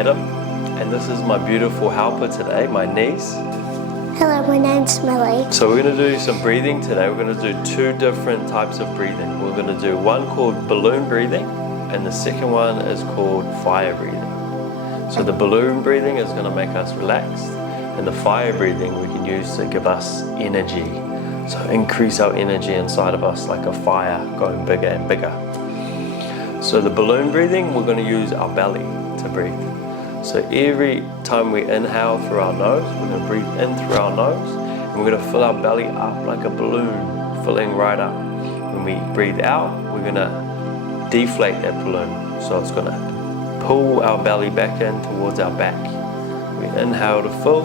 Adam, and this is my beautiful helper today, my niece. Hello, my name's Millie. So we're going to do some breathing today. We're going to do two different types of breathing. We're going to do one called balloon breathing, and the second one is called fire breathing. So the balloon breathing is going to make us relaxed, and the fire breathing we can use to give us energy. So increase our energy inside of us like a fire going bigger and bigger. So the balloon breathing, we're going to use our belly to breathe. So every time we inhale through our nose, we're going to breathe in through our nose, and we're going to fill our belly up like a balloon, filling right up. When we breathe out, we're going to deflate that balloon. So it's going to pull our belly back in towards our back. We inhale to fill,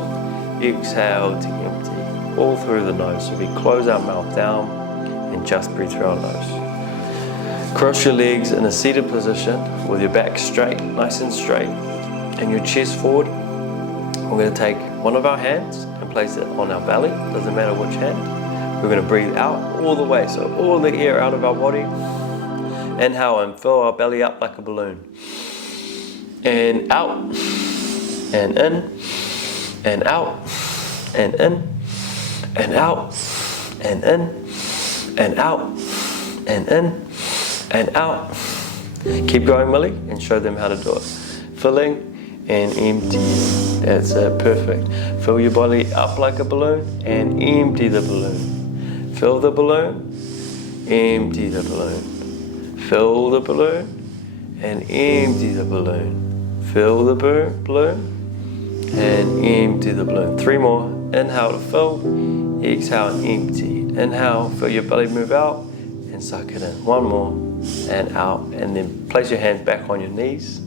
exhale to empty, all through the nose. So we close our mouth down and just breathe through our nose. Cross your legs in a seated position with your back straight, nice and straight, and your chest forward. We're going to take one of our hands and place it on our belly, doesn't matter which hand. We're going to breathe out all the way, so all the air out of our body. Inhale and fill our belly up like a balloon. And out, and in, and out, and in, and out, and in, and out, and in, and out. Keep going, Millie, and show them how to do it. Filling and empty. That's it, perfect. Fill your body up like a balloon and empty the balloon. Fill the balloon, empty the balloon. Fill the balloon and empty the balloon. Fill the balloon and empty the balloon. 3 more. Inhale to fill, exhale and empty. Inhale, feel your belly move out and suck it in. 1 more and out. And then place your hands back on your knees,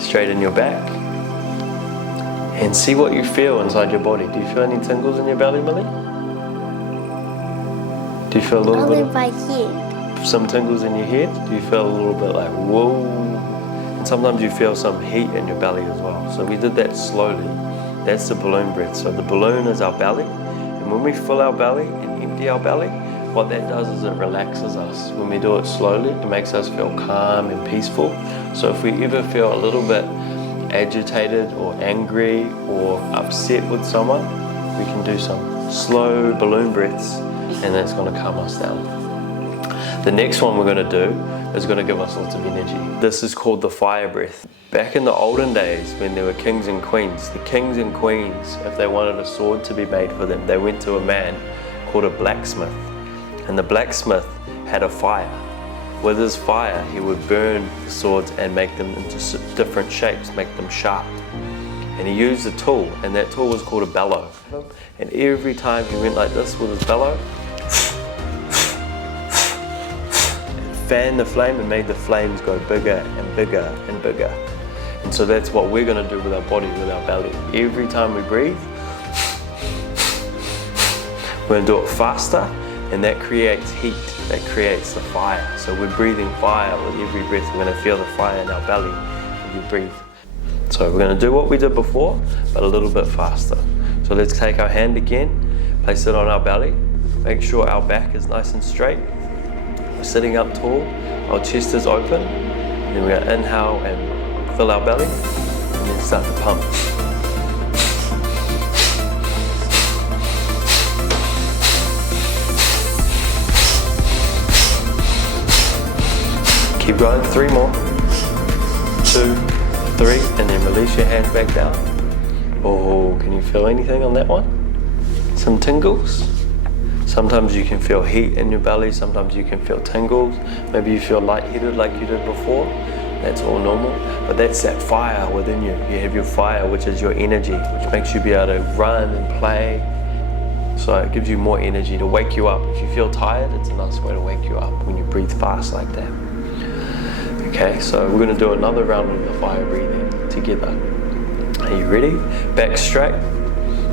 straighten your back, and see what you feel inside your body. Do you feel any tingles in your belly, Millie? Do you feel a little bit? Only by here. Some tingles in your head? Do you feel a little bit like whoa? And sometimes you feel some heat in your belly as well. So we did that slowly. That's the balloon breath. So the balloon is our belly, and when we fill our belly and empty our belly, what that does is it relaxes us. When we do it slowly, it makes us feel calm and peaceful. So if we ever feel a little bit agitated or angry or upset with someone, we can do some slow balloon breaths, and that's going to calm us down. The next one we're going to do is going to give us lots of energy. This is called the fire breath. Back in the olden days when there were kings and queens, the kings and queens, if they wanted a sword to be made for them, they went to a man called a blacksmith. And the blacksmith had a fire. With his fire, he would burn the swords and make them into different shapes, make them sharp. And he used a tool, and that tool was called a bellow. And every time he went like this with his bellow, fanned the flame and made the flames go bigger and bigger and bigger. And so that's what we're going to do with our body, with our belly. Every time we breathe, we're going to do it faster, and that creates heat, that creates the fire. So we're breathing fire with every breath. We're going to feel the fire in our belly when we breathe. So we're going to do what we did before, but a little bit faster. So let's take our hand again, place it on our belly, make sure our back is nice and straight. We're sitting up tall, our chest is open, and then we're going to inhale and fill our belly, and then start to pump. Keep going, 3 more, 2, 3, and then release your hands back down. Oh, can you feel anything on that one? Some tingles? Sometimes you can feel heat in your belly, sometimes you can feel tingles. Maybe you feel lightheaded like you did before. That's all normal, but that's that fire within you. You have your fire, which is your energy, which makes you be able to run and play. So it gives you more energy to wake you up. If you feel tired, it's a nice way to wake you up when you breathe fast like that. Okay, so we're going to do another round of the fire breathing together. Are you ready? Back straight,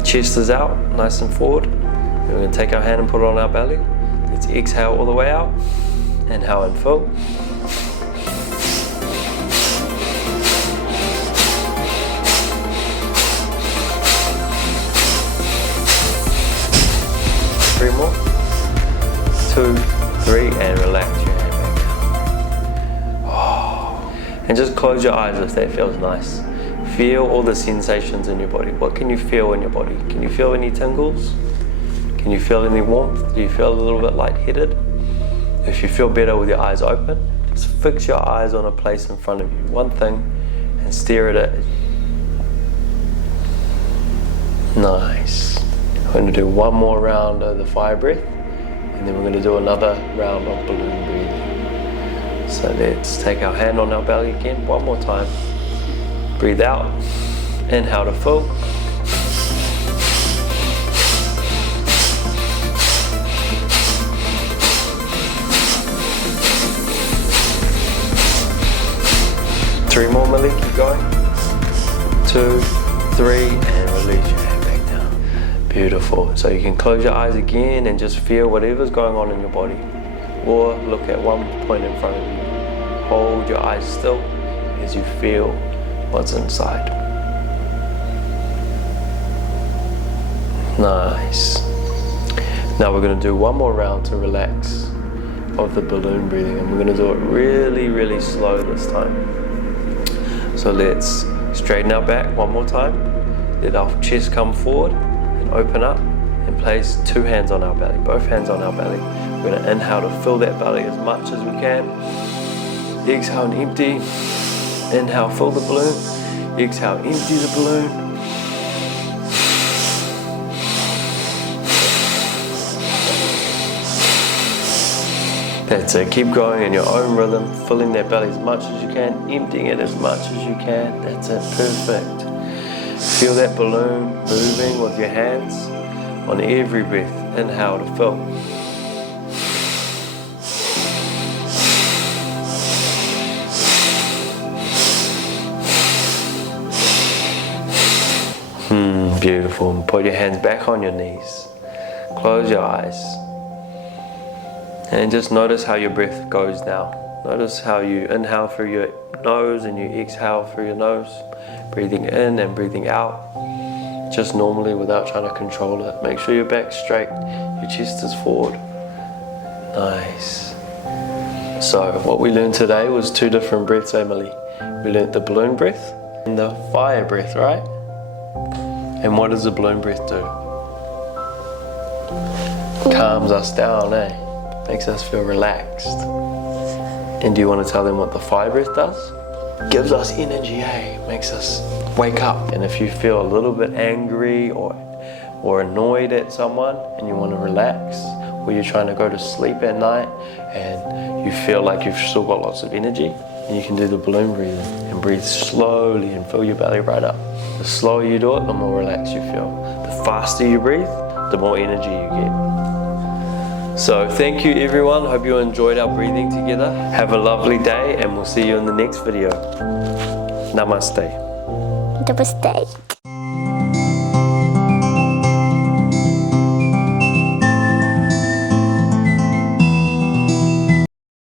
chest is out, nice and forward. And we're going to take our hand and put it on our belly. Let's exhale all the way out. Inhale and fill. Three more. 2, 3, and relax your hand back down. Oh. And just close your eyes if that feels nice. feel all the sensations in your body. What can you feel in your body? Can you feel any tingles? Can you feel any warmth? Do you feel a little bit lightheaded? If you feel better with your eyes open, just fix your eyes on a place in front of you, one thing, and stare at it. Nice. We're going to do one more round of the fire breath, and then we're going to do another round of balloon breathing. So let's take our hand on our belly again, one more time. Breathe out, inhale to fill. Three more, Millie, keep going. 2, 3, and release your hand back down. Beautiful. So you can close your eyes again and just feel whatever's going on in your body. Or look at one point in front of you. Hold your eyes still as you feel what's inside. Nice. Now we're going to do one more round to relax of the balloon breathing, and we're going to do it really, really slow this time. So let's straighten our back one more time. Let our chest come forward and open up, and place 2 hands on our belly, both hands on our belly. We're going to inhale to fill that belly as much as we can. Exhale and empty. Inhale, fill the balloon. Exhale, empty the balloon. That's it. Keep going in your own rhythm, filling that belly as much as you can, emptying it as much as you can. That's it. Perfect. Feel that balloon moving with your hands on every breath. Inhale to fill. Beautiful. Put your hands back on your knees. Close your eyes. And just notice how your breath goes now. Notice how you inhale through your nose and you exhale through your nose. Breathing in and breathing out. Just normally without trying to control it. Make sure your back's straight, your chest is forward. Nice. So what we learned today was 2 different breaths, Emily. We learned the balloon breath and the fire breath, right? And what does the balloon breath do? Calms us down, eh? Makes us feel relaxed. And do you want to tell them what the fire breath does? Gives us energy, eh? Makes us wake up. And if you feel a little bit angry or annoyed at someone and you want to relax, or you're trying to go to sleep at night and you feel like you've still got lots of energy, you can do the balloon breathing and breathe slowly and fill your belly right up. The slower you do it, the more relaxed you feel. The faster you breathe, the more energy you get. So thank you everyone. Hope you enjoyed our breathing together. Have a lovely day and we'll see you in the next video. Namaste. Namaste.